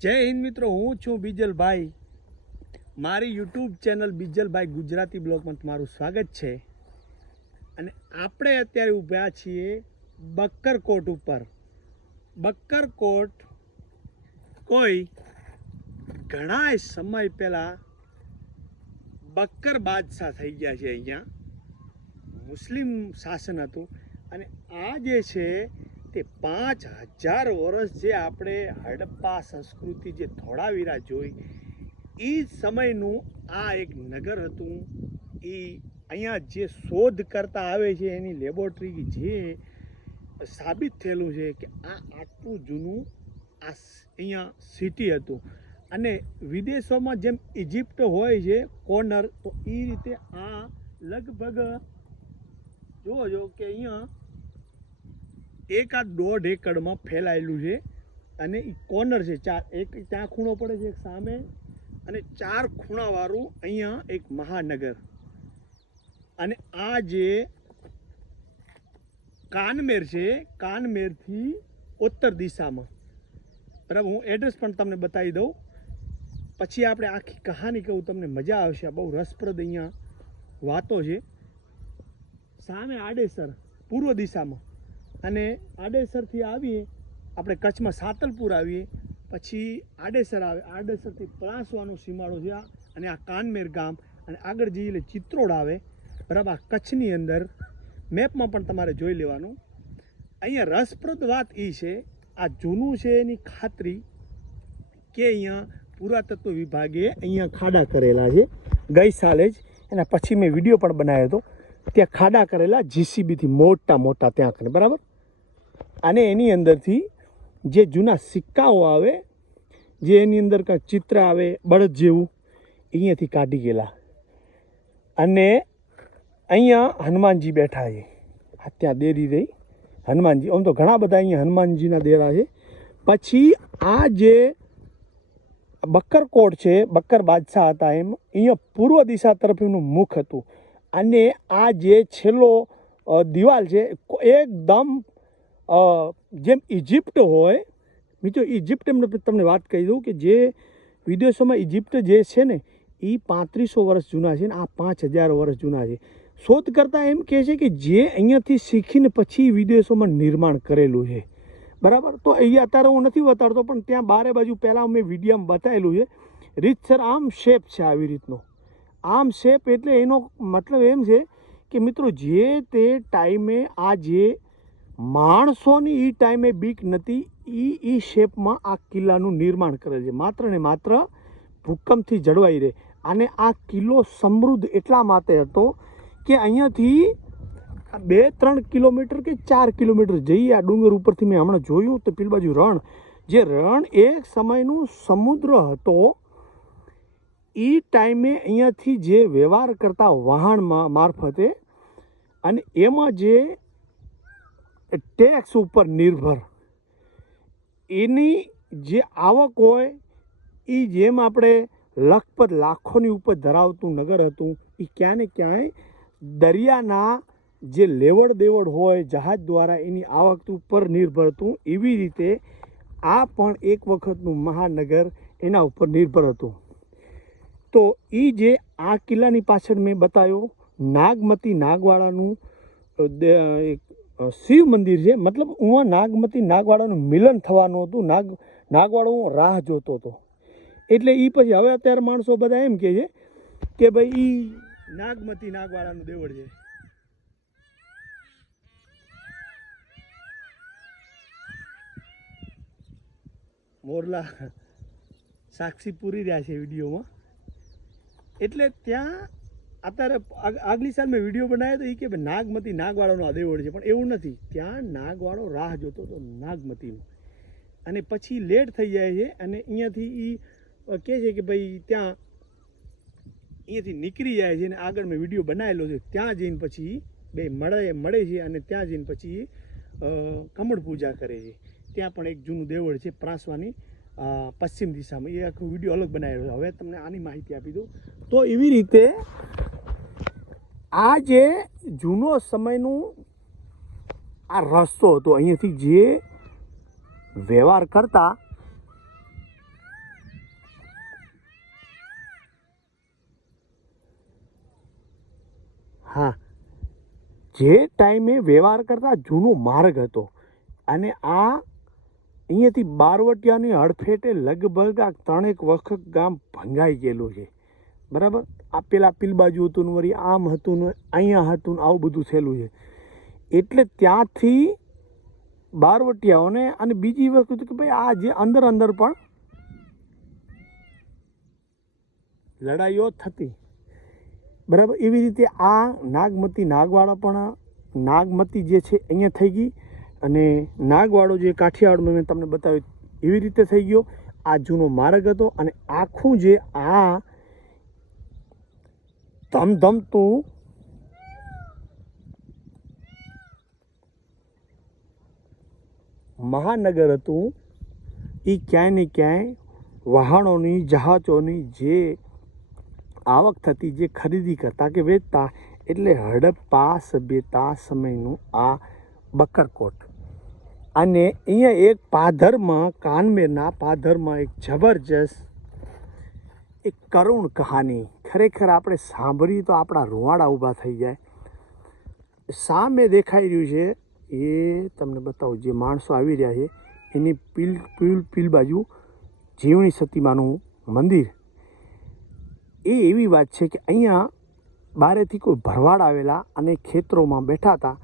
જય હિન્દ મિત્રો, હું છું બીજલભાઈ. મારી યુટ્યુબ ચેનલ બીજલભાઈ ગુજરાતી બ્લોગમાં તમારું સ્વાગત છે. અને આપણે અત્યારે ઊભા છીએ બક્કરકોટ ઉપર. બક્કરકોટ કોઈ ઘણા સમય પહેલાં બક્કર બાદશાહ થઈ ગયા છે અહીંયા. મુસ્લિમ શાસન હતું. અને આ જે છે તે પાંચ હજાર વર્ષ જે આપણે હડપ્પા સંસ્કૃતિ જે ધોળાવીરા જોઈ એ સમયનું આ એક નગર હતું. એ અહીંયા જે શોધ કરતા આવે છે, એની લેબોરેટરી જે સાબિત થયેલું છે કે આ આટલું જૂનું આ અહીંયા સિટી હતું. અને વિદેશોમાં જેમ ઇજિપ્ત હોય છે કોર્નર તો એ રીતે આ લગભગ જુઓ જો કે અહીંયા એક આ દોઢ એકડમાં ફેલાયેલું છે અને એ કોર્નર છે ચાર, એક ત્યાં ખૂણો પડે છે એક સામે અને ચાર ખૂણાવાળું અહીંયા એક મહાનગર. અને આ જે કાનમેર છે, કાનમેરથી ઉત્તર દિશામાં. બરાબર, હું એડ્રેસ પણ તમને બતાવી દઉં. પછી આપણે આખી કહાની કહું, તમને મજા આવશે. બહુ રસપ્રદ અહીંયા વાતો છે. સામે આડેસર, પૂર્વ દિશામાં. અને આડેસરથી આવીએ, આપણે કચ્છમાં સાતલપુર આવીએ, પછી આડેસર આવે, આડેસરથી પલાસવાનો સીમાડો છે અને આ કાનમેર ગામ, અને આગળ જઈએ એટલે ચિત્રોડ આવે, બરાબર? આ કચ્છની અંદર મેપમાં પણ તમારે જોઈ લેવાનું. અહીંયા રસપ્રદ વાત એ છે, આ જૂનું છે એની ખાતરી કે અહીંયા પુરાતત્વ વિભાગે અહીંયા ખાડા કરેલા છે, ગઈ સાલે જ. એના પછી મેં વીડિયો પણ બનાવ્યો હતો. ત્યાં ખાડા કરેલા જીસીબીથી મોટા મોટા ત્યાં કરે બરાબર? અને એની અંદરથી જે જૂના સિક્કાઓ આવે, જે એની અંદર કાંઈક ચિત્ર આવે, બળદ જેવું, અહીંયાથી કાઢી ગયેલા. અને અહીંયા હનુમાનજી બેઠા છે. આ ત્યાં દેરી રહી. હનુમાનજી, આમ તો ઘણા બધા અહીંયા હનુમાનજીના દેરા છે. પછી આ જે બક્કરકોટ છે, બક્કર બાદશાહ હતા એમ, અહીંયા પૂર્વ દિશા તરફ એમનું મુખ હતું. અને આ જે છેલ્લો દિવાલ છે એકદમ જેમ ઇજિપ્ત હોય, મિત્રો ઇજિપ્ત એમને તમને વાત કહી દઉં કે જે વિદેશોમાં ઇજિપ્ત જે છે ને એ પાંત્રીસો વર્ષ જૂના છે ને, આ પાંચ હજાર વર્ષ જૂના છે. શોધ કરતાં એમ કહે છે કે જે અહીંયાથી શીખીને પછી વિદેશોમાં નિર્માણ કરેલું છે. બરાબર? તો અહીંયા અત્યારે હું નથી બતાડતો, પણ ત્યાં બારે બાજુ પહેલાં મેં વિડીયામાં બતાવેલું છે. રીતસર આમ શેપ છે આવી રીતનો. આમ શેપ એટલે એનો મતલબ એમ છે કે મિત્રો, જે તે ટાઈમે આ જે માણસોની એ ટાઈમે બીક નથી એ એ શેપમાં આ કિલ્લાનું નિર્માણ કરે છે. માત્ર ને માત્ર ભૂકંપથી જળવાઈ રહે. અને આ કિલ્લો સમૃદ્ધ એટલા માટે હતો કે અહીંયાથી બે, ત્રણ કિલોમીટર કે ચાર કિલોમીટર જઈએ આ ડુંગર ઉપરથી મેં હમણાં જોયું તો પેલી બાજુ રણ. જે રણ એ સમયનું સમુદ્ર હતો. એ ટાઈમે અહીંયાથી જે વ્યવહાર કરતા વાહનમાં મારફતે અને એમાં જે ટેક્સ ઉપર નિર્ભર. એની જે આવક હોય એ જેમ આપણે લખપત લાખોની ઉપર ધરાવતું નગર હતું એ ક્યાં ને ક્યાંય દરિયાના જે લેવડ દેવડ હોય જહાજ દ્વારા એની આવક ઉપર નિર્ભર હતું. એવી રીતે આ પણ એક વખતનું મહાનગર એના ઉપર નિર્ભર હતું. તો એ જે આ કિલ્લાની પાછળ મેં બતાવ્યો નાગમતી અ, શિવ મંદિર છે. મતલબ હું નાગમતી નાગવાડાનું મિલન થવાનું હતું. નાગ, નાગવાડો હું રાહ જોતો હતો. એટલે એ પછી હવે અત્યારે માણસો બધા એમ કહે છે કે ભાઈ એ નાગમતી નાગવાડાનું દેવળ છે. મોરલા સાક્ષી પૂરી રહ્યા છે વિડીયોમાં. એટલે ત્યાં અત્યારે આગ- આગલી સાલ મેં વીડિયો બનાવ્યો તો એ કે નાગમતી નાગવાળાનો આ દેવળ છે, પણ એવું નથી. ત્યાં નાગવાળો રાહ જોતો હતો નાગમતીનો. અને પછી લેટ થઈ જાય છે અને અહીંયાથી એ કહે છે કે ભાઈ ત્યાં અહીંયાથી નીકળી જાય છે અને આગળ મેં વીડિયો બનાવેલો છે, ત્યાં જઈને પછી બે મળે મળે છે અને ત્યાં જઈને પછી કમળ પૂજા કરે છે. ત્યાં પણ એક જૂનું દેવળ છે પ્રાસવાની પશ્ચિમ દિશામાં. એ આખો વીડિયો અલગ બનાવેલો છે. હવે તમને આની માહિતી આપી દઉં. તો એવી રીતે આ જે જૂનો સમયનું આ રસ્તો હતો. અહીંયાથી જે વ્યવહાર કરતા હા, જે ટાઈમે વ્યવહાર કરતા જૂનો માર્ગ હતો. અને આ અહીંયાથી બારવટિયાની હડફેટે લગભગ આ ત્રણેક વખત ગામ ભંગાઈ ગયેલું છે. બરાબર? આ પેલા બાજુ હતું ને વળી આમ હતું ને અહીંયા હતું ને આવું બધું થયેલું છે. એટલે ત્યાંથી બારવટિયાઓને અને બીજી વસ્તુ કે ભાઈ આ જે અંદર અંદર પણ લડાઈઓ થતી. બરાબર? એવી રીતે આ નાગમતી નાગવાડા પણ નાગમતી જે છે અહીંયા થઈ ગઈ અને નાગવાડો જે કાઠિયાવાડમાં મેં તમને બતાવ્યું, એવી રીતે થઈ ગયો. આ જૂનો માર્ગ હતો અને આખું જે આ ધમધમતું મહાનગર હતું. એ ક્યાંય ને ક્યાંય વહાણોની જહાજોની જે આવક થતી, જે ખરીદી કરતા કે વેચતા, એટલે હડપ્પા સભ્યતા સમયનું આ બકરકોટ. અને અહીંયા એક પાધરમાં, કાનમેરના પાધરમાં એક જબરજસ્ત એક કરુણ કહાની. ખરેખર આપણે સાંભળીએ તો આપણા રૂવાડા ઊભા થઈ જાય. સામે દેખાઈ રહ્યું છે, એ તમને બતાવું, જે માણસો આવી રહ્યા છે, એની પીલ પીલ પીલ બાજુ જીવણી સતીમાનું મંદિર. એ એવી વાત છે કે અહીંયા બારેથી કોઈ ભરવાડ આવેલા અને ખેતરોમાં બેઠા હતા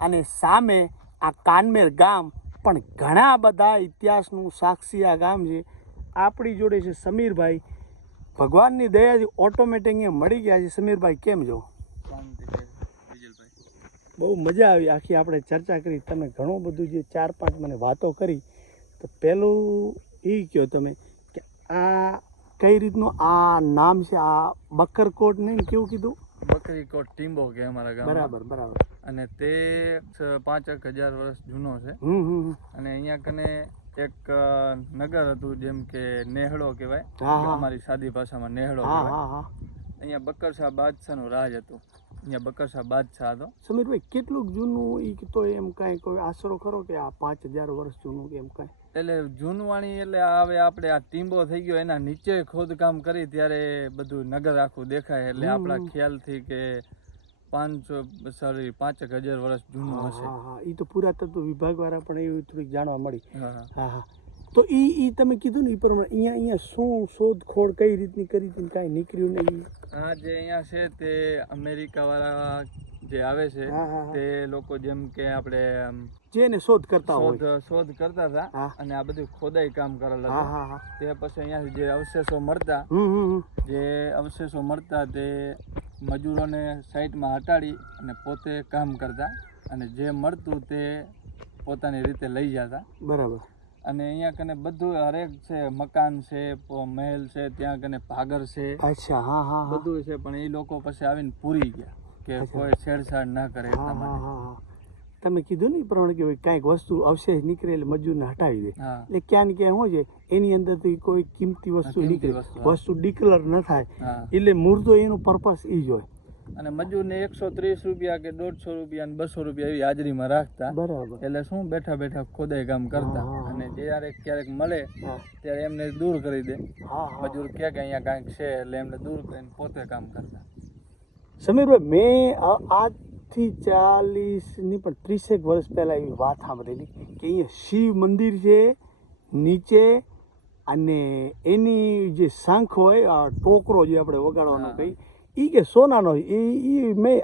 અને સામે આ કાનમેર ગામ, પણ ઘણા બધા ઇતિહાસનું સાક્ષી આ ગામ છે. આપણી જોડે છે સમીરભાઈ. ભગવાનની દયાથી ઓટોમેટિક મળી ગયા છે. સમીરભાઈ કેમ જો બહુ મજા આવી આખી આપણે ચર્ચા કરી. તમે ઘણું બધું જે ચાર પાંચ મને વાતો કરી તો પહેલું એ કહો તમે કે આ કઈ રીતનું આ નામ છે? આ બકરકોટ ને કેવું કીધું? બકરીકોટ ટીમ્બો કે અમારા ગામ બરાબર બરાબર. અને તે પાંચ એક હજાર વર્ષ જૂનો છે. અને અહીંયા કને એક નગર હતું જેમ કે નેહળો કહેવાય. અમારી સાદી ભાષામાં નેહળો કહેવાય. અહીંયા બકરશાહ બાદશાહનું રાજ હતું. અહીંયા બકરશાહ બાદશાહ હતો. સમીરભાઈ કેટલું જૂનું એ તો એમ કાંઈ કોઈ આશરો ખરો કે આ પાંચ હજાર વર્ષ જૂનું કે એમ કાંઈ? એટલે જૂનવાણી એટલે હવે આપણે આ ટીંબો થઈ ગયો એના નીચે ખોદકામ કરી ત્યારે બધું નગર આખું દેખાય. એટલે. આપણા ખ્યાલથી કે પાંચસો સોરી પાંચેક હજાર વર્ષ જૂનું હશે. હા હા. એ તો પુરાતત્વ વિભાગ વાળા પણ એવું થોડીક જાણવા મળી. હા હા. હા હા. તો એ એ તમે કીધું ને એ પ્રમાણે અહીંયા અહીંયા શું શોધખોળ કઈ રીતની કરી હતી કાંઈ નીકળ્યું નહીં? આ જે અહીંયા છે તે અમેરિકા વાળા જે આવે છે હા, હા, હા. તે લોકો જેમ કે આપણે જેને શોધ કરતા હોય. શોધ કરતા હતા અને આ બધું ખોદાઈ કામ કરેલા હા હતું. હા હા. તે પછી અહીંયા જે અવશેષો મળતા. જે અવશેષો મળતા તે મજૂરોને સાઈડમાં હટાડી અને પોતે કામ કરતા અને જે મળતું તે પોતાની રીતે લઈ જતા. બરાબર. અને અહીંયા કને બધું હરેક છે મકાન છે મહેલ છે ત્યાં કને ભાગર છે. અચ્છા હા હા બધું છે પણ એ લોકો પછી આવીને પૂરી ગયા કે કોઈ છેડછાડ ના કરે એટલા માટે. તમે કીધું ને પ્રમાણે કે કાંઈક વસ્તુ અવશેષ નીકળે એટલે મજૂરને હટાવી દે. એટલે ક્યાં ને ક્યાં શું છે એની અંદરથી કોઈ કિંમતી વસ્તુ નીકળે. વસ્તુ, ડિક્લર ન થાય. એટલે મૂળ તો એનું પર્પસ એ જ હોય. અને મજૂરને એકસો ત્રીસ રૂપિયા કે દોઢસો રૂપિયા ને બસો રૂપિયા એવી હાજરીમાં રાખતા બરાબર. એટલે શું બેઠા બેઠા ખોદાઈ કામ કરતા. અને જ્યારે ક્યારેક મળે ત્યારે એમને દૂર કરી દે. મજૂર કે અહીંયા કાંઈક છે એટલે એમને દૂર કરીને પોતે કામ કરતા. સમીરભાઈ મેં આ- આજથી ચાલીસની પણ ત્રીસેક વર્ષ પહેલાં એવી વાત સાંભળેલી કે અહીંયા શિવ મંદિર છે નીચે અને એની જે શાંખ હોય આ ટોકરો જે આપણે વગાડવાનો હા. એ કે સોનાનો એ એ મેં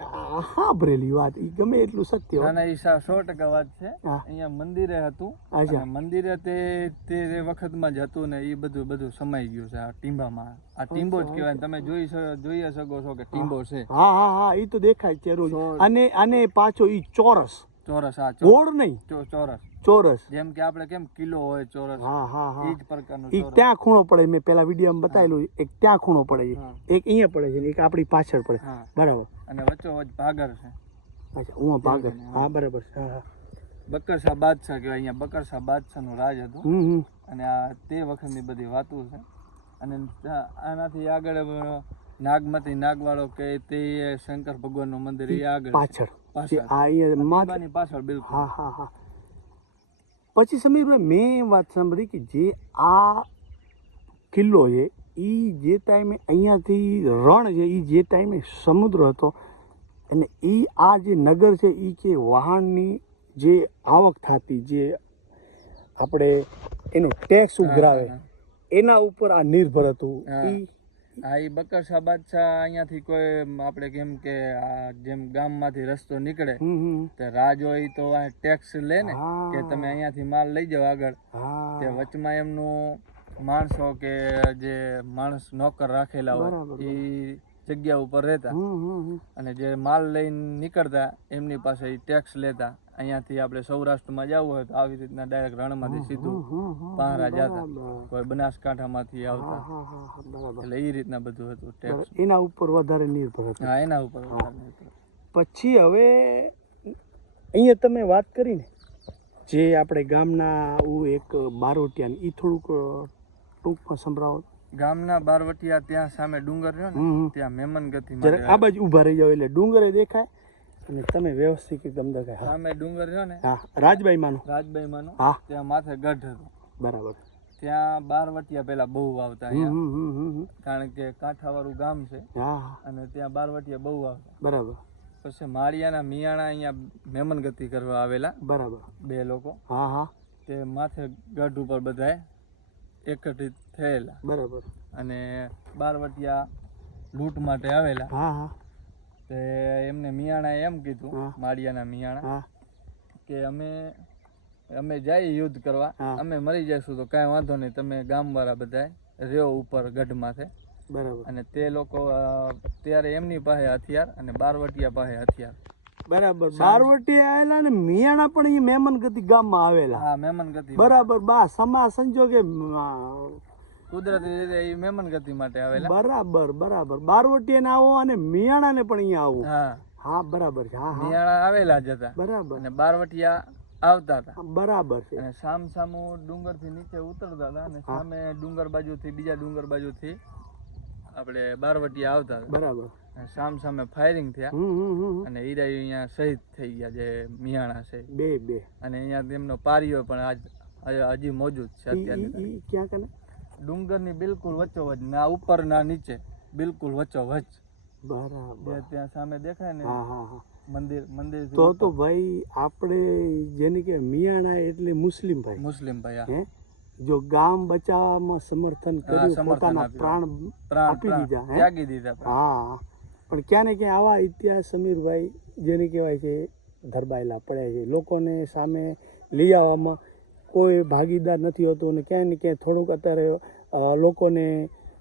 સાંભળેલી વાત એ ગમે એટલું સત્ય ના ના ઈ સા- ટકા વાત છે. અહીંયા મંદિરે હતું અચ્છા. અને મંદિરે તે તે વખતમાં જ હતું ને એ બધું બધું સમાઈ ગયું છે આ ટીંબામાં. આ ટીંબો જ કહેવાય તમે જોઈ શકો જોઈ શકો છો કે ટીંબો છે. હા હા હા એ તો દેખાય છે રોજ. અને અને પાછો એ ચોરસ. ચોરસ આ ચોર ગોળ નહીં. ચોરસ. ચોરસ. જેમ કે આપણે કેમ કિલો હોય ચોરસ. હા હા હા. જ પ્રકારનું એક ત્યાં ખૂણો પડે મેં પેલા વિડીયોમાં બતાવેલું. એક ત્યાં ખૂણો પડે છે એક અહીંયા પડે છે એક આપણી પાછળ પડે. બરાબર. અને વચ્ચોવચ ભાગર છે. અચ્છા હું ભાગર. હા. બરાબર છે. હા હા. બકરશાહ બાદશાહ કહેવાય. અહીંયા બકરશાહ બાદશાહનું રાજ હતો. અને આ તે વખતની બધી વાતો છે. અને આનાથી આગળ નાગમતી નાગવાળો કે તે શંકર ભગવાનનું મંદિર એ આગળ પાછળ. પાછળ. આ પાછળ બિલકુલ. હા હા હા. પછી સમીરભાઈ મેં વાત સાંભળી કે જે આ કિલ્લો છે એ જે ટાઈમે અહીંયાથી રણ છે એ જે ટાઈમે સમુદ્ર હતો અને એ આ જે નગર છે એ કે વાહનની જે આવક થતી જે આપણે એનો ટેક્સ ઉઘરાવે એના ઉપર આ નિર્ભર હતું હા. હા એ બકરશાહ બાદશાહ અહીંયાથી કોઈ આપણે કેમ કે આ જેમ ગામમાંથી રસ્તો નીકળે. તે રાજ હોય તો આ ટેક્સ લે ને કે તમે અહીંયાથી માલ લઈ જાઓ આગળ. તે વચમાં એમનું માણસો કે જે માણસ નોકર રાખેલા હોય એ જગ્યા ઉપર રહેતા. અને જે માલ લઈને નીકળતા એમની પાસે ટેક્સ લેતા. અહીંયાથી આપણે સૌરાષ્ટ્રમાં જવું હોય તો આવી રીતના ડાયરેક્ટ રણમાંથી સીધું. પહારા જતા. કોઈ બનાસકાંઠામાંથી આવતા. એટલે એ રીતના બધું હતું ટેક્સ એના ઉપર વધારે નિર્ભર હતું. હા એના ઉપર વધારે પછી હવે અહીંયા તમે વાત કરી ને જે આપણે ગામના એક બારોટિયા એ થોડુંક ટૂંકમાં સંભળાવો. ગામના બારવટિયા ત્યાં સામે ડુંગર રહ્યો ને. ત્યાં મેમન ગતિ આ બાજુ ઊભા રહી જાવ એટલે ડુંગરે દેખાય અને તમે વ્યવસ્થિત એકદમ દેખાય. હા. સામે ડુંગર રહ્યો ને હા. રાજભાઈ માનો. રાજભાઈ માનો. હા. ત્યાં માથે ગઢ હતો. બરાબર. ત્યાં બારવટિયા પેલા બહુ આવતા. કારણ કે કાંઠાવાળું ગામ છે. અને ત્યાં બારવટિયા બહુ આવતા. બરાબર. પછી માળિયાના મિયાણા અહીંયા મેમન ગતિ કરવા આવેલા. બરાબર. બે લોકો. હા હા. તે માથે ગઢ ઉપર બધાએ એકત્રિત થયેલા. બરાબર. અને બારવટિયા લૂંટ માટે આવેલા. હા હા. તે એમને મિયાણા એમ કીધું માળિયાના મિયાણા કે અમે અમે જઈએ યુદ્ધ કરવા અમે મરી જઈશું તો કાંઈ વાંધો નહીં તમે ગામવાળા બધા રહ્યો ઉપર ગઢ માથે. બરાબર. અને તે લોકો ત્યારે એમની પાસે હથિયાર અને બારવટિયા પાસે હથિયાર. બરાબર. બારવટિયા આવેલા ને મિયાણા પણ એ મેમન ગતિ ગામમાં આવેલા. હા મેમન ગતિ બરાબર. બા સમા સંજોગે કુદરતી રીતે એ મેમન ગતિ માટે આવેલા. બરાબર બરાબર. બારવટીએ ને આવો અને મિયાણા ને પણ અહીંયા આવો. હા. હા બરાબર છે. હા હા. મિયાણા આવેલા જ હતા. બરાબર. અને બારવટિયા આવતા હતા. બરાબર છે. અને સામ સામો ડુંગરથી નીચે ઉતરતા હતા અને સામે ડુંગર બાજુથી બીજા ડુંગર બાજુથી આપણે બારવટિયા આવતા હતા. બરાબર. સામ સામે ફાયરિંગ થયા. અને હીરા અહીંયા શહીદ થઈ ગયા જે મિયાણા છે. બે બે. અને અહીંયા તેમનો પારીઓ પણ આજ હજી- મોજૂદ છે અત્યારે ક્યાં કને? ડુંગરની બિલકુલ વચ્ચોવચ ના ઉપર ના નીચે બિલકુલ વચ્ચોવચ. બરાબર. ત્યાં સામે દેખાય ને મંદિર મંદિર તો તો ભાઈ આપણે જેને કે મિયાણા એટલે મુસ્લિમ ભાઈ. મુસ્લિમ ભાઈ જો ગામ બચાવવામાં સમર્થન કર્યું પોતાના પ્રાણ પ્રાણ આપી દીધા, હે? ત્યાગી દીધા હા પણ ક્યાં ને ક્યાં આવા ઇતિહાસ સમીરભાઈ જેને કહેવાય છે ધરબાયેલા પડ્યા છે. લોકોને સામે લઈ આવવામાં કોઈ ભાગીદાર નથી હોતો અને ક્યાંય ને ક્યાંય થોડુંક અત્યારે લોકોને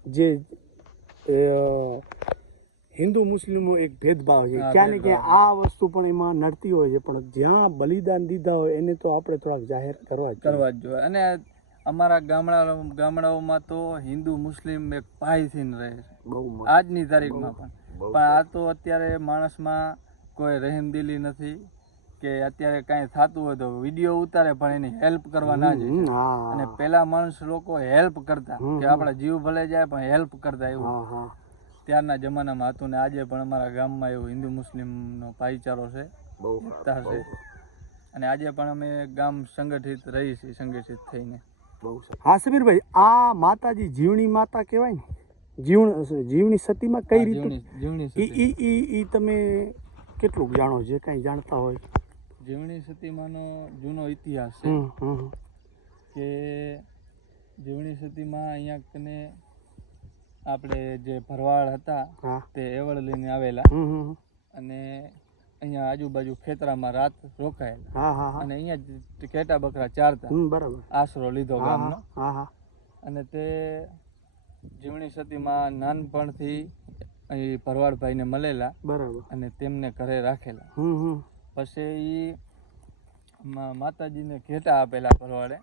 જે હિન્દુ મુસ્લિમો એક ભેદભાવ છે. ક્યાં ને. ક્યાં આ વસ્તુ પણ એમાં નડતી હોય છે પણ જ્યાં બલિદાન દીધા હોય એને તો આપણે થોડાક જાહેર કરવા કરવા જ જોઈએ. અને અમારા ગામડા ગામડાઓમાં તો હિન્દુ મુસ્લિમ એક પાયથી રહે છે. આજની તારીખમાં પણ. પણ આ તો અત્યારે માણસમાં કોઈ રહેમદિલી નથી. કે અત્યારે કાંઈ થતું હોય તો વીડિયો ઉતારે પણ એની હેલ્પ કરવા ના જોઈએ અને પેલા માણસ લોકો હેલ્પ કરતા કે આપણા જીવ ભલે જાય પણ હેલ્પ કરતા એવું. ત્યારના જમાનામાં હતું ને આજે પણ અમારા ગામમાં એવું હિન્દુ મુસ્લિમનો ભાઈચારો છે. એકતા છે. અને આજે પણ અમે ગામ સંગઠિત રહી છીએ સંગઠિત થઈને. હા સમીરભાઈ આ માતાજી જીવણી માતા કહેવાય ને? જીવણ જીવણી સતીમાં કઈ રીતે? ઈ તમે કેટલું જાણો જે કાંઈ જાણતા હોય. જીવણી સતીમાંનો જૂનો ઇતિહાસ છે. કે જીવણી સતીમાં અહીંયા કને આપણે જે ભરવાડ હતા તે એવડ લઈને આવેલા. અને અહીંયા આજુબાજુ ખેતરામાં રાત રોકાયેલા. અને અહીંયા ઘેટા બકરા ચારતા. બરાબર. આશરો લીધો ગામનો. અને તે જીવણી સતીમાં નાનપણથી અહીં ભરવાડભાઈને મળેલા બરાબર. અને તેમને ઘરે રાખેલા. પછી એ માતાજીને ઘેટા આપેલા ભરવાડે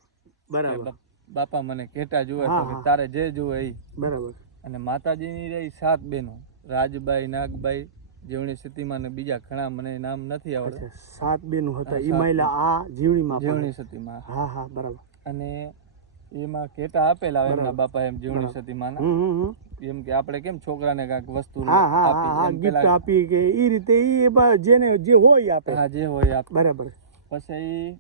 બરાબર. બાપા મને ઘેટા તો તારે જે જોવે એ બરાબર. અને માતાજીની રહી સાત બહેનો. રાજબાઈ નાગબાઈ જીવણી સતીમાં ને બીજા ઘણા મને નામ નથી આવડતા સાત બેનું હતા. ઈ મહિલા આ જીવણીમાં જીવણી સતીમાં. હા હા બરાબર. અને એમાં ઘેટા આપેલા એમના બાપા એમ જીવણી. સતીમાં. એમ કે આપણે કેમ છોકરાને કાંઈક વસ્તુ હા હા હા ગિફ્ટ આપી કે એ રીતે એ જેને જે હોય આપે. હા જે હોય આપે. બરાબર. પછી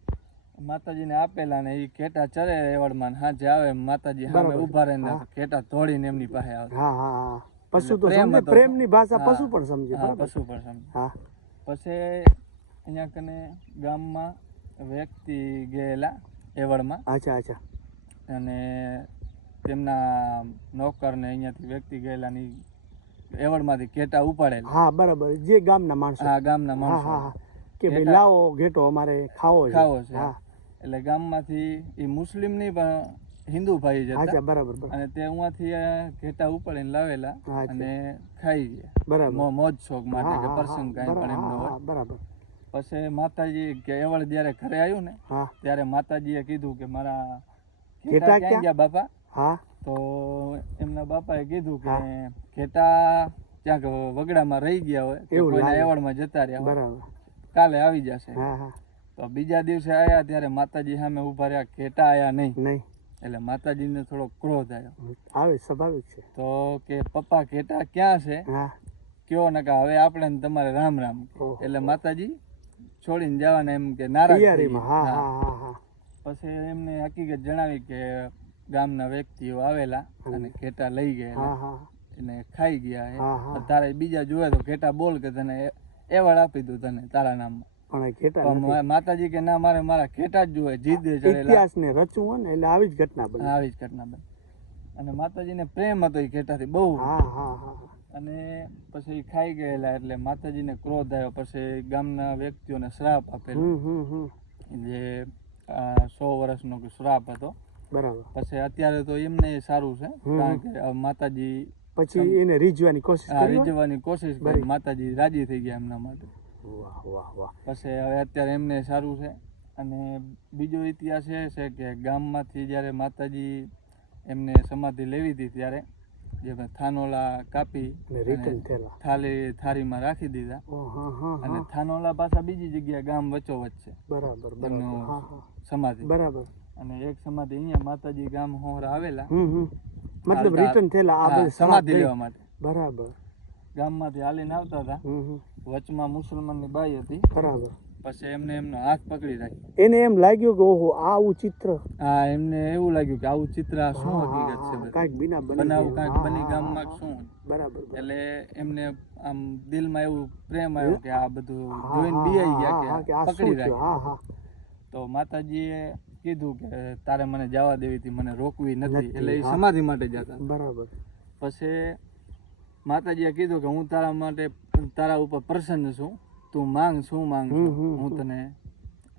માતાજીને આપેલા ને એ ઘેટા ચરે એવડમાં હાજે આવે માતાજી સામે ઊભા રહીને હા. ઘેટા ધોળીને એમની પાસે આવે. હા હા હા. પશુ તો સમજે પ્રેમની ભાષા પશુ પણ સમજે હા પશુ પણ સમજે. હા. પછી અહીંયા કને ગામમાં વ્યક્તિ ગયેલા એવડમાં અચ્છા અચ્છા. અને તેમના નોકરને અહીંયાથી વ્યક્તિ ગયેલા ની એવડમાંથી કેટા ઉપાડેલા. હા બરાબર. જે ગામના માણસો. હા ગામના માણસો. હા કે ભાઈ લાવો ઘેટો અમારે ખાવો છે. ખાવો છે. હા. એટલે ગામમાંથી એ મુસ્લિમ નહીં પણ હિન્દુ ભાઈ જતા બરાબર અને તે ઉયાથી ઘેટા ઉપાડીને લાવેલા અને ખાઈ ગયા. બરાબર. મોજ શોખ માટે કે પ્રસંગ કાંઈ પણ એમનો હોય. બરાબર. પછી માતાજી કે એવળ જ્યારે ઘરે આવ્યું ને ત્યારે માતાજીએ કીધું કે મારા ઘેટા? ક્યાં? ગયા બાપા? હા? તો એમના બાપાએ કીધું કે ઘેટા ક્યાંક વગડામાં રહી ગયા હોય કોઈના એવડમાં જતા રહ્યા હોય. બરાબર. કાલે આવી જશે. તો બીજા દિવસે આયા ત્યારે માતાજી સામે ઊભા રહ્યા. ઘેટા આયા નહીં. નહીં. એટલે માતાજીને થોડો ક્રોધ આવ્યો આવે સ્વાભાવિક છે. તો કે પપ્પા ઘેટા ક્યાં છે? કયો? ને કે હવે આપણે ને તમારે રામ રામ. એટલે માતાજી છોડીને જવાના એમ કે નારાજ પછી એમને હકીકત જણાવી કે ગામના વ્યક્તિઓ આવેલા અને ઘેટા લઈ ગયેલા. એને ખાઈ ગયા. તારે બીજા જોવે તો ઘેટા બોલ કે તને એવડ આપી દઉં તને તારા નામમાં. માતાજી કે ના મારે મારા ઘેટા જ જોવે જીદે ચડેલા ઇતિહાસને રચવું હોય ને એટલે આવી જ ઘટના બની. આવી જ ઘટના બની. અને માતાજીને પ્રેમ હતો એ ઘેટાથી બહુ. અને પછી ખાઈ ગયેલા એટલે માતાજીને ક્રોધ આવ્યો. પછી ગામના વ્યક્તિઓને શ્રાપ આપેલો. જે સો વર્ષનો શ્રાપ હતો બરાબર. પછી અત્યારે તો એમને સારું છે કારણ કે માતાજી પછી એને રીઝવાની કોશિશ કરી હોય? કોશિશ કરી માતાજી રાજી થઈ ગયા એમના માટે. વાહ વાહ વાહ. પછી હવે અત્યારે એમને સારું છે અને બીજો ઇતિહાસ એ છે કે ગામમાંથી જ્યારે માતાજી એમને સમાધિ લેવી હતી ત્યારે જે થાનોલા કાપી થાલી થારીમાં રાખી દીધા. અને થાનોલા પાછા બીજી જગ્યા ગામ વચ્ચોવચ્ચ છે. બરાબર સમાધિ. બરાબર. અને એક સમાધિ અહીંયા માતાજી ગામ હોર આવેલા. મતલબ રિટર્ન થયેલા આ સમાધિ લેવા માટે. બરાબર. ગામમાંથી હાલીને આવતા હતા. વચમાં મુસલમાનની બાઈ હતી. બરાબર. પછી એમને એમનો હાથ પકડી રાખ્યો. એને એમ લાગ્યું કે ઓહો આવું ચિત્ર. હા એમને એવું લાગ્યું કે આવું ચિત્ર શું હકીકત છે કાંઈક બિના બની બનાવ. કાંઈક બની ગામમાં શું? બરાબર. એટલે એમને આમ દિલમાં એવું પ્રેમ આવ્યો કે આ બધું જોઈને બી ગયા કે પકડી? રાખ્યો. તો માતાજીએ કીધું કે તારે મને જવા દેવી હતી મને રોકવી નથી એટલે એ સમાધિ માટે જતા બરાબર. પછી માતાજીએ કીધું કે હું તારા માટે તારા ઉપર પ્રસન્ન છું તું માંગ શું માંગ હું તને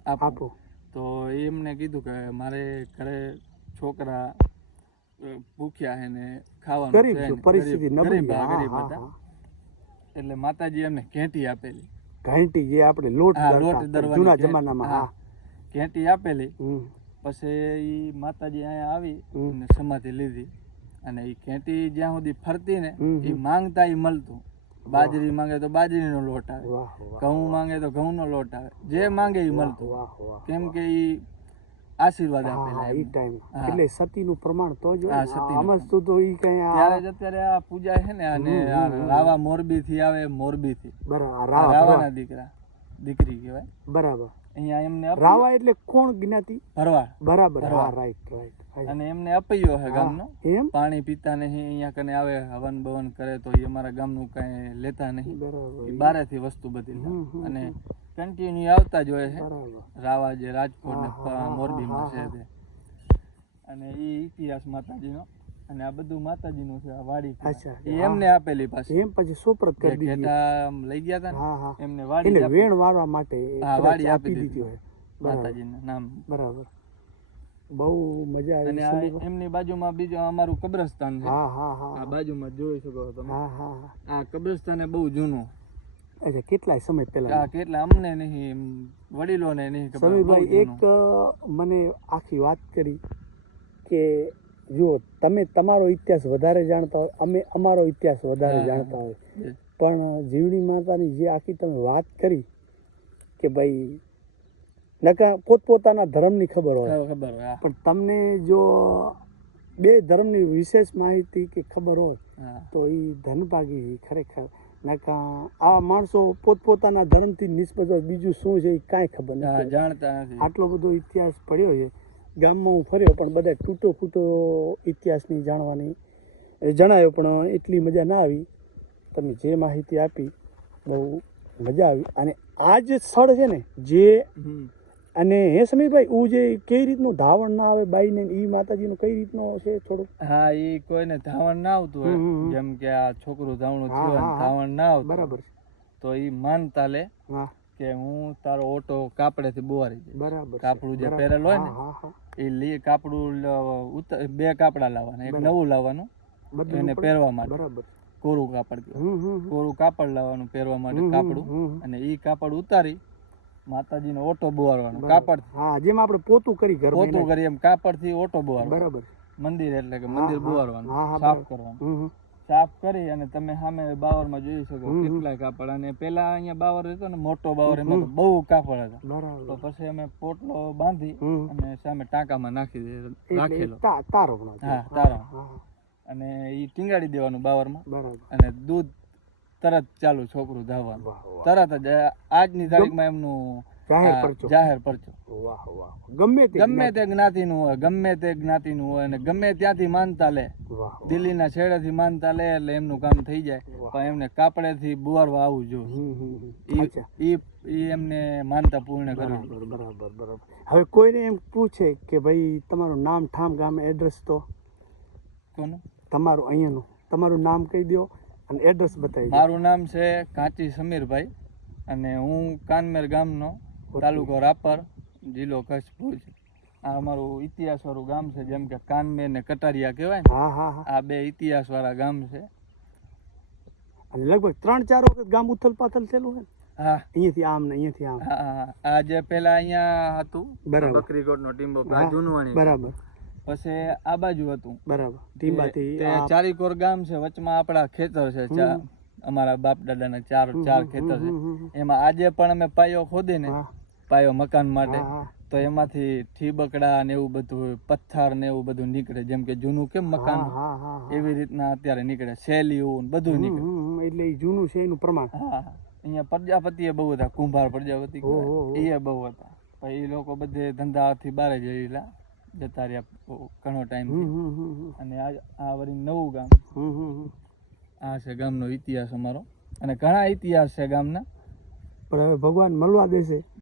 આપું. તો એમને કીધું કે મારે ઘરે છોકરા ભૂખ્યા છે ને ખાવાનું. પરિસ્થિતિ ગરીબ- હતા. એટલે માતાજી એમને ઘેંટી આપેલી. ઘેંટી જે આપણે લોટ લોટ જૂના જમાનામાં હા. ઘેંટી આપેલી. પછી માતાજી અહીંયા આવી અને સમાધિ લીધી. અને એ ઘેંટી જ્યાં સુધી ફરતી ને એ માંગતા એ મળતું. બાજરી માંગે તો બાજરીનો લોટ આવે. ઘઉં માંગે તો ઘઉંનો લોટ આવે. જે માંગે એ મળતું. કેમ કે ઈ આશીર્વાદ આપેલા એ. ટાઈમ. એટલે સતીનું પ્રમાણ તો જ ને. સતીનું તો તો ઈ કઈ ત્યારે જ અત્યારે આ પૂજા છે ને અને. રાવા મોરબી થી આવે મોરબી થી બરાબર રાવાના દીકરા દીકરી કહેવાય. બરાબર. અહીંયા એમને રાવા એટલે કોણ જ્ઞાતિ? ભરવાડ. બરાબર. હા રાઈટ રાઈટ અને એમને અપૈયો છે ગામનો. એમ? પાણી પીતા નહીં અહીંયા કને આવે હવન બવન કરે તો એ અમારા ગામનું કાંઈ લેતા નહીં. બરાબર. બારેથી વસ્તુ બધી અને. કન્ટિન્યુ આવતા જ હોય છે. રાવા જે રાજકોટ મોરબીમાં છે તે. અને એ ઇતિહાસ માતાજીનો. અને આ બધું માતાજીનું છે આ વાડી અચ્છા, એમને આપેલી પાછી એમ પછી સોપરત કરી દીધી. લઈ ગયા હતા હા હા. એમને વાડી એટલે વેણ વાળવા માટે વાડી આપી દીધી. હોય. માતાજીના નામ. બરાબર. બહુ મજા આવી અને એમની બાજુમાં બીજું અમારું કબ્રસ્તાન છે. હા હા હા. આ બાજુમાં જોઈ શકો છો તમે. હા હા હા. આ કબ્રસ્તાન એ બહુ જૂનું. અચ્છા કેટલાય સમય પહેલા હા કેટલા અમને નહીં વડીલોને નહીં સમીરભાઈ એક મને આખી વાત કરી કે જુઓ તમે તમારો ઇતિહાસ વધારે જાણતા હોય અમે અમારો ઇતિહાસ વધારે જાણતા હોય. પણ જીવડી માતાની જે આખી તમે વાત કરી કે ભાઈ નકા પોતપોતાના ધર્મની ખબર હોય. ખબર હોય, પણ તમને જો બે ધર્મની વિશેષ માહિતી કે ખબર હોય. તો એ ધનભાગી ખરેખર. નકા આ માણસો પોતપોતાના ધર્મથી નિષ્ફળ બીજું શું છે એ કાંઈ ખબર નથી જાણતા આટલો બધો ઇતિહાસ પડ્યો છે. ગામમાં હું ફર્યો પણ બધા તૂટો ફૂટો ઇતિહાસની જાણવાની એ જણાયો પણ એટલી મજા ના આવી. તમે જે માહિતી આપી બહુ મજા આવી. અને આ જે સ્થળ છે ને જે અને હે સમીરભાઈ હું જે કઈ રીતનું ધાવણ ના આવે બાઈને ને ઈ માતાજીનું કઈ રીતનો છે થોડુંક? હા એ કોઈને ધાવણ ના આવતું. હોય. જેમ કે આ છોકરું ધાવણું થયો. ધાવણ ના આવતું. બરાબર તો એ માનતા લે કે હું તારો ઓટો કાપડેથી બોવારી બરાબર. કાપડું જે. પહેરેલું હોય ને એ લી કાપડું બે કાપડા લાવવાના એક નવું લાવવાનું એને પહેરવા માટે. બરાબર. કોરું કાપડ. કોરું કાપડ લાવવાનું પહેરવા માટે કાપડું. અને એ કાપડ ઉતારી માતાજીનો ઓટો બોવારવાનો કાપડ. હા જેમ આપણે પોતું કરી ઘર પોતું કરી એમ કાપડથી ઓટો બોવારવાનો બરાબર. મંદિર એટલે કે મંદિર. બોવારવાનું સાફ કરવાનું. સાફ કરી અને તમે સામે બાવરમાં જોઈ શકો હમ. કાપડ. અને પેલા અહીંયા બાવર હતો ને મોટો બાવર એમાં તો બહુ કાપડ હતા. તો પછી અમે પોટલો બાંધી અને સામે ટાંકામાં નાખી દે રાખેલો. તારો હા, તારો. અને એ ટીંગાડી દેવાનું બાવરમાં અને દૂધ તરત ચાલુ છોકરું ધાવવાનું. તરત જ આજની તારીખમાં એમનું જાહેર પરચો. જાહેર પરચો. વાહ વાહ ગમે તે ગમે તે જ્ઞાતિનું હોય ગમે તે જ્ઞાતિનું હોય અને ગમે ત્યાંથી માનતા લે. દિલ્હીના છેડેથી માનતા લે એટલે એમનું કામ થઈ જાય. પણ એમને કાપડેથી બુવારવા આવવું જોઈએ. ઈ ઈ એમને માનતા પૂર્ણ કરવી બરાબર બરાબર બરાબર. હવે કોઈને એમ પૂછે કે ભાઈ તમારું નામ ઠામ ગામ એડ્રેસ તો? કોનું? તમારું અહીંયાનું. તમારું નામ કહી દો અને એડ્રેસ બતાવી મારું નામ છે કાંચી સમીરભાઈ અને હું કાનમેર ગામનો તાલુકો રાપર જિલ્લો કચ્છ ભુજ આ અમારું ઇતિહાસવાળું ગામ છે જેમ કે કાનમે ને કટારિયા કહેવાય ને. આ બે ઇતિહાસવાળા ગામ છે. લગભગ ત્રણ ચાર વખત ગામ ઉથલ પાથલ થયેલું ને? હા. અહીંયાથી આમ ને અહીંયાથી આમ. હા, હા, આ જે પેલા અહીંયા હતું બરાબર. બકરીકોટનો ટીમ્બો જૂનવાણી. બરાબર. પછી આ બાજુ હતું. બરાબર. ચારીકોર ગામ છે વચમાં આપણા ખેતર છે અમારા બાપ દાદાના ચાર ચાર ખેતર છે. એમાં આજે પણ અમે પાયો ખોદીને હા, પાયો મકાન માટે. તો એમાંથી ઠીબકડા ને એવું બધું પથ્થર ને એવું બધું નીકળે. જેમ કે જૂનું કેમ મકાન. એવી રીતના અત્યારે નીકળે. શેલીઓ બધું નીકળે. એટલે જૂનું છે એનું પ્રમાણ. હા અહીંયા પ્રજાપતિ એ બહુ હતા કુંભાર પ્રજાપતિ. એ બહુ હતા. પછી એ લોકો બધે ધંધાથી બહાર જયેલા જતા રહ્યા ઘણો ટાઈમ. અને આ વળી નવું ગામ. આ છે ગામનો ઇતિહાસ અમારો. અને ઘણા ઇતિહાસ છે ગામના. પણ હવે ભગવાન મળવા દેશે.